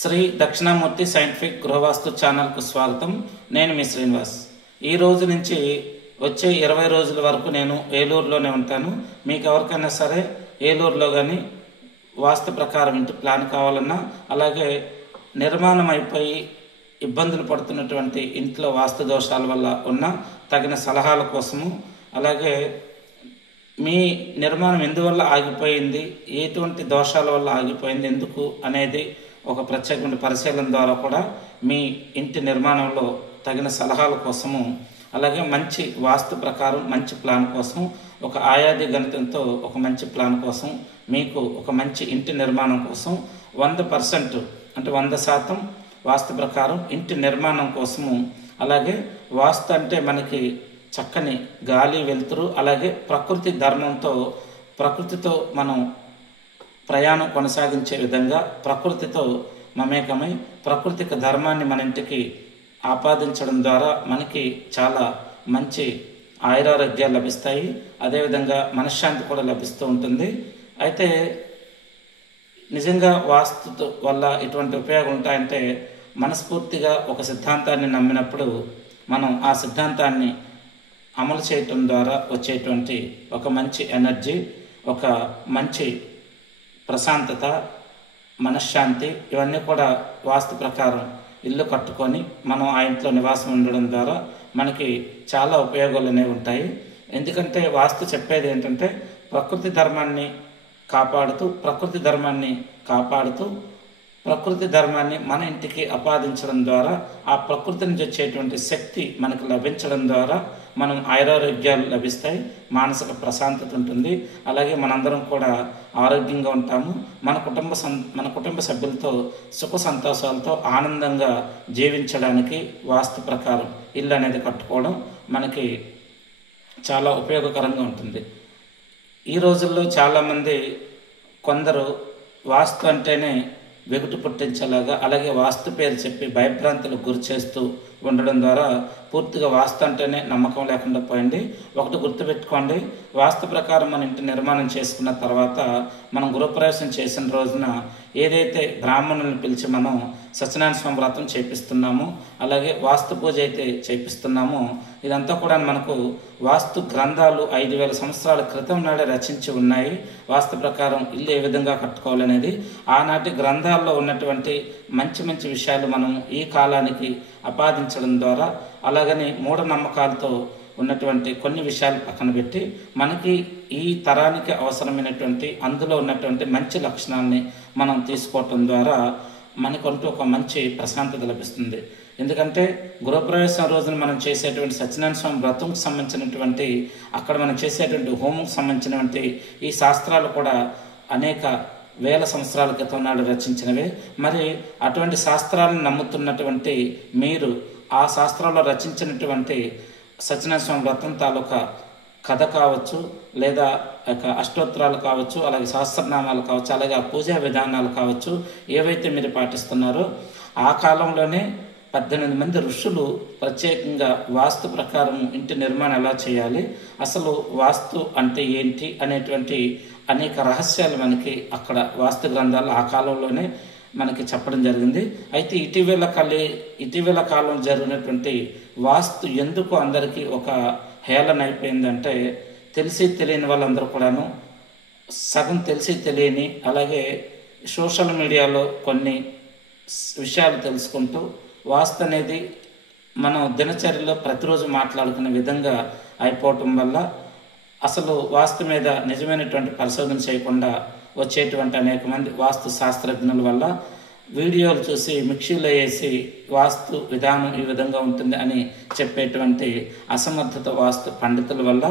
Shri Dakshinamurthy scientific గృహవాస్తు ఛానల్కు స్వాగతం. నేను మీ శ్రీనివాస్. ఈ రోజు నుంచి వచ్చే 20 రోజుల వరకు నేను ఏలూరులోనే ఉంటాను. మీకు ఎవరికైనా సరే ఏలూరులో కానీ వాస్తు ప్రకారం ఇంటి ప్లాన్ కావాలన్నా, అలాగే నిర్మాణం అయిపోయి ఇబ్బందులు పడుతున్నటువంటి ఇంట్లో వాస్తు దోషాల వల్ల ఉన్న తగిన సలహాల కోసము, అలాగే మీ నిర్మాణం ఎందువల్ల ఆగిపోయింది, ఎటువంటి దోషాల వల్ల ఆగిపోయింది, ఎందుకు అనేది ఒక ప్రత్యేకమైన పరిశీలన ద్వారా కూడా మీ ఇంటి నిర్మాణంలో తగిన సలహాల కోసము, అలాగే మంచి వాస్తు ప్రకారం మంచి ప్లాన్ కోసం, ఒక ఆయాది గణితంతో ఒక మంచి ప్లాన్ కోసం, మీకు ఒక మంచి ఇంటి నిర్మాణం కోసం 100% అంటే 100% వాస్తు ప్రకారం ఇంటి నిర్మాణం కోసము, అలాగే వాస్తు అంటే మనకి చక్కని గాలి వెలుతురు, అలాగే ప్రకృతి ధర్మంతో ప్రకృతితో మనం ప్రయాణం కొనసాగించే విధంగా ప్రకృతితో మమేకమై ప్రకృతిక ధర్మాన్ని మన ఇంటికి ఆపాదించడం ద్వారా మనకి చాలా మంచి ఆయురారోగ్యాలు లభిస్తాయి. అదేవిధంగా మనశ్శాంతి కూడా లభిస్తూ ఉంటుంది. అయితే నిజంగా వాస్తు వల్ల ఎటువంటి ఉపయోగం ఉంటాయంటే, మనస్ఫూర్తిగా ఒక సిద్ధాంతాన్ని నమ్మినప్పుడు మనం ఆ సిద్ధాంతాన్ని అమలు చేయటం ద్వారా వచ్చేటువంటి ఒక మంచి ఎనర్జీ, ఒక మంచి ప్రశాంతత, మనశ్శాంతి, ఇవన్నీ కూడా వాస్తు ప్రకారం ఇల్లు కట్టుకొని మనం ఆ ఇంట్లో నివాసం ఉండడం ద్వారా మనకి చాలా ఉపయోగాలు అనేవి ఉంటాయి. ఎందుకంటే వాస్తు చెప్పేది ఏంటంటే, ప్రకృతి ధర్మాన్ని కాపాడుతూ ప్రకృతి ధర్మాన్ని మన ఇంటికి ఆపాదించడం ద్వారా ఆ ప్రకృతి నుంచి వచ్చేటువంటి శక్తి మనకు లభించడం ద్వారా మనం ఆయురారోగ్యాలు లభిస్తాయి, మానసిక ప్రశాంతత ఉంటుంది, అలాగే మనందరం కూడా ఆరోగ్యంగా ఉంటాము. మన కుటుంబ సభ్యులతో సుఖ సంతోషాలతో ఆనందంగా జీవించడానికి వాస్తు ప్రకారం ఇల్లు అనేది కట్టుకోవడం మనకి చాలా ఉపయోగకరంగా ఉంటుంది. ఈ రోజుల్లో చాలామంది కొందరు వాస్తు అంటేనే వెగుటు పుట్టించేలాగా, అలాగే వాస్తు పేరు చెప్పి భయభ్రాంతులకు గురి చేస్తూ ఉండడం ద్వారా పూర్తిగా వాస్తు అంటేనే నమ్మకం లేకుండా పోయింది. ఒకటి గుర్తుపెట్టుకోండి, వాస్తు ప్రకారం మన ఇంటి నిర్మాణం చేసుకున్న తర్వాత మనం గృహప్రవేశం చేసిన రోజున ఏదైతే బ్రాహ్మణులను పిలిచి మనం సత్యనారాయణ స్వామి వ్రతం చేపిస్తున్నామో, అలాగే వాస్తు పూజ అయితే చేపిస్తున్నామో, ఇదంతా కూడా మనకు వాస్తు గ్రంథాలు 5000 సంవత్సరాల క్రితం నాడే రచించి ఉన్నాయి. వాస్తు ప్రకారం ఇల్లు ఏ విధంగా కట్టుకోవాలనేది ఆనాటి గ్రంథాల్లో ఉన్నటువంటి మంచి మంచి విషయాలు మనం ఈ కాలానికి ఆపాదించడం ద్వారా, అలాగని మూఢనమ్మకాలతో ఉన్నటువంటి కొన్ని విషయాలు పక్కన పెట్టి మనకి ఈ తరానికి అవసరమైనటువంటి అందులో ఉన్నటువంటి మంచి లక్షణాలని మనం తీసుకోవటం ద్వారా మనకంటూ ఒక మంచి ప్రశాంతత లభిస్తుంది. ఎందుకంటే గృహప్రవేశం రోజున మనం చేసేటువంటి సత్యనారాయణ స్వామి వ్రతంకు సంబంధించినటువంటి, అక్కడ మనం చేసేటువంటి హోమంకు సంబంధించినటువంటి ఈ శాస్త్రాలు కూడా అనేక వేల సంవత్సరాల క్రితం నాడు రచించినవే. మరి అటువంటి శాస్త్రాలను నమ్ముతున్నటువంటి మీరు ఆ శాస్త్రాల్లో రచించినటువంటి సత్యనారాయణ స్వామి వ్రతం తాలూకా కథ కావచ్చు, లేదా అష్టోత్తరాలు కావచ్చు, అలాగే సహస్రనామాలు కావచ్చు, అలాగే ఆ పూజా విధానాలు కావచ్చు, ఏవైతే మీరు పాటిస్తున్నారో ఆ కాలంలోనే 18 మంది ఋషులు ప్రత్యేకంగా వాస్తు ప్రకారం ఇంటి నిర్మాణం ఎలా చేయాలి, అసలు వాస్తు అంటే ఏంటి అనేటువంటి అనేక రహస్యాలు మనకి అక్కడ వాస్తు గ్రంథాలు ఆ కాలంలోనే మనకి చెప్పడం జరిగింది. అయితే ఇటీవల కాలం జరిగినటువంటి వాస్తు ఎందుకు అందరికీ ఒక హేళన అయిపోయిందంటే, తెలిసి తెలియని వాళ్ళందరూ కూడాను సగం తెలిసి తెలియని, అలాగే సోషల్ మీడియాలో కొన్ని విషయాలు తెలుసుకుంటూ వాస్తు అనేది మనం దినచర్యలో ప్రతిరోజు మాట్లాడుకునే విధంగా అయిపోవటం వల్ల అసలు వాస్తు మీద నిజమైనటువంటి పరిశోధన చేయకుండా వచ్చేటువంటి అనేక మంది వాస్తు శాస్త్రజ్ఞుల వల్ల వీడియోలు చూసి మిక్సీలో వేసి వాస్తు విధానం ఈ విధంగా ఉంటుంది అని చెప్పేటువంటి అసమర్థత వాస్తు పండితుల వల్ల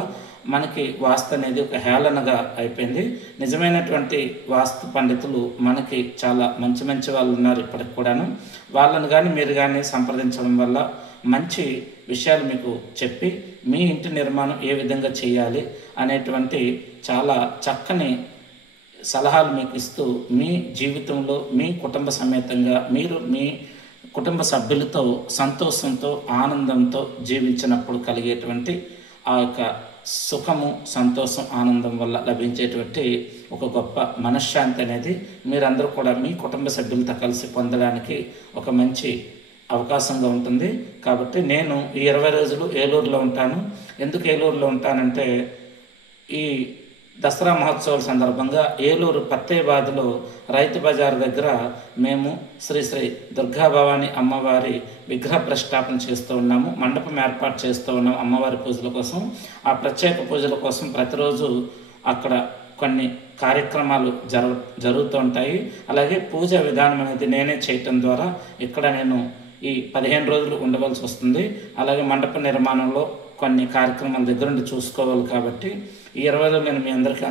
మనకి వాస్తు అనేది ఒక హేళనగా అయిపోయింది. నిజమైనటువంటి వాస్తు పండితులు మనకి చాలా మంచి మంచి వాళ్ళు ఉన్నారు ఇప్పటికి కూడాను. వాళ్ళను కానీ మీరు కానీ సంప్రదించడం వల్ల మంచి విషయాలు మీకు చెప్పి మీ ఇంటి నిర్మాణం ఏ విధంగా చేయాలి అనేటువంటి చాలా చక్కని సలహాలు మీకు ఇస్తూ మీ జీవితంలో మీ కుటుంబ సమేతంగా మీరు మీ కుటుంబ సభ్యులతో సంతోషంతో ఆనందంతో జీవించినప్పుడు కలిగేటువంటి ఆ యొక్క సుఖము, సంతోషం, ఆనందం వల్ల లభించేటువంటి ఒక గొప్ప మనశ్శాంతి అనేది మీరందరూ కూడా మీ కుటుంబ సభ్యులతో కలిసి పొందడానికి ఒక మంచి అవకాశంగా ఉంటుంది. కాబట్టి నేను ఈ 20 రోజులు ఏలూరులో ఉంటాను. ఎందుకు ఏలూరులో ఉంటానంటే, ఈ దసరా మహోత్సవాల సందర్భంగా ఏలూరు పత్తేబాద్లో రైతు బజార్ దగ్గర మేము శ్రీ శ్రీ దుర్గాభవాని అమ్మవారి విగ్రహ ప్రతిష్టాపన చేస్తూ ఉన్నాము. మండపం ఏర్పాటు చేస్తూ ఉన్నాము అమ్మవారి పూజల కోసం. ఆ ప్రత్యేక పూజల కోసం ప్రతిరోజు అక్కడ కొన్ని కార్యక్రమాలు జరుగుతూ ఉంటాయి. అలాగే పూజ విధానం అనేది నేనే చేయటం ద్వారా ఇక్కడ నేను ఈ 15 రోజులు ఉండవలసి వస్తుంది. అలాగే మండప నిర్మాణంలో కొన్ని కార్యక్రమాల దగ్గర నుండి చూసుకోవాలి. కాబట్టి ఈ 20 రోజులు నేను మీ అందరికీ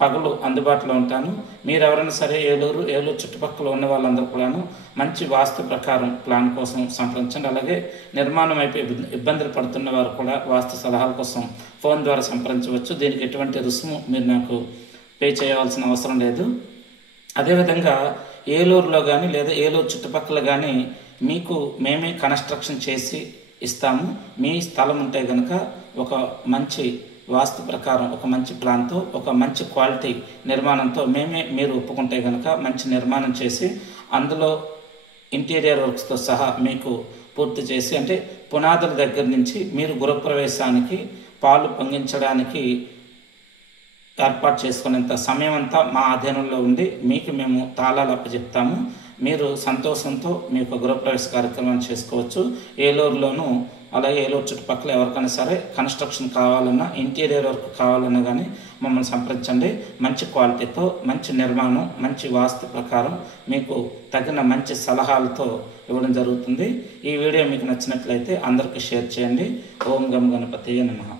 పగలు అందుబాటులో ఉంటాను. మీరు ఎవరైనా సరే ఏలూరు చుట్టుపక్కల ఉన్న వాళ్ళందరూ కూడాను మంచి వాస్తు ప్రకారం ప్లాన్ కోసం సంప్రదించండి. అలాగే నిర్మాణం అయిపోయి ఇబ్బందులు పడుతున్న వారు కూడా వాస్తు సలహాల కోసం ఫోన్ ద్వారా సంప్రదించవచ్చు. దీనికి ఎటువంటి రుసుము మీరు నాకు పే చేయవలసిన అవసరం లేదు. అదేవిధంగా ఏలూరులో కానీ లేదా ఏలూరు చుట్టుపక్కల కానీ మీకు మేమే కన్స్ట్రక్షన్ చేసి ఇస్తాము. మీ స్థలం ఉంటే కనుక ఒక మంచి వాస్తు ప్రకారం, ఒక మంచి ప్లాన్తో, ఒక మంచి క్వాలిటీ నిర్మాణంతో మీరు ఒప్పుకుంటే కనుక మంచి నిర్మాణం చేసి అందులో ఇంటీరియర్ వర్క్స్తో సహా మీకు పూర్తి చేసి, అంటే పునాదుల దగ్గర నుంచి మీరు గృహప్రవేశానికి పాలు పొంగించడానికి ఏర్పాటు చేసుకునేంత సమయం అంతా మా ఆధీనంలో ఉండి మీకు మేము తాళాలు అప్పచెప్తాము. మీరు సంతోషంతో మీ యొక్క గృహప్రవేశ కార్యక్రమాన్ని చేసుకోవచ్చు. ఏలూరులోను అలాగే ఏలూరు చుట్టుపక్కల ఎవరికైనా సరే కన్స్ట్రక్షన్ కావాలన్నా, ఇంటీరియర్ వర్క్ కావాలన్నా కానీ మమ్మల్ని సంప్రదించండి. మంచి క్వాలిటీతో, మంచి నిర్మాణం, మంచి వాస్తు ప్రకారం మీకు తగిన మంచి సలహాలతో ఇవ్వడం జరుగుతుంది. ఈ వీడియో మీకు నచ్చినట్లయితే అందరికీ షేర్ చేయండి. ఓం గం గణపతియే నమః.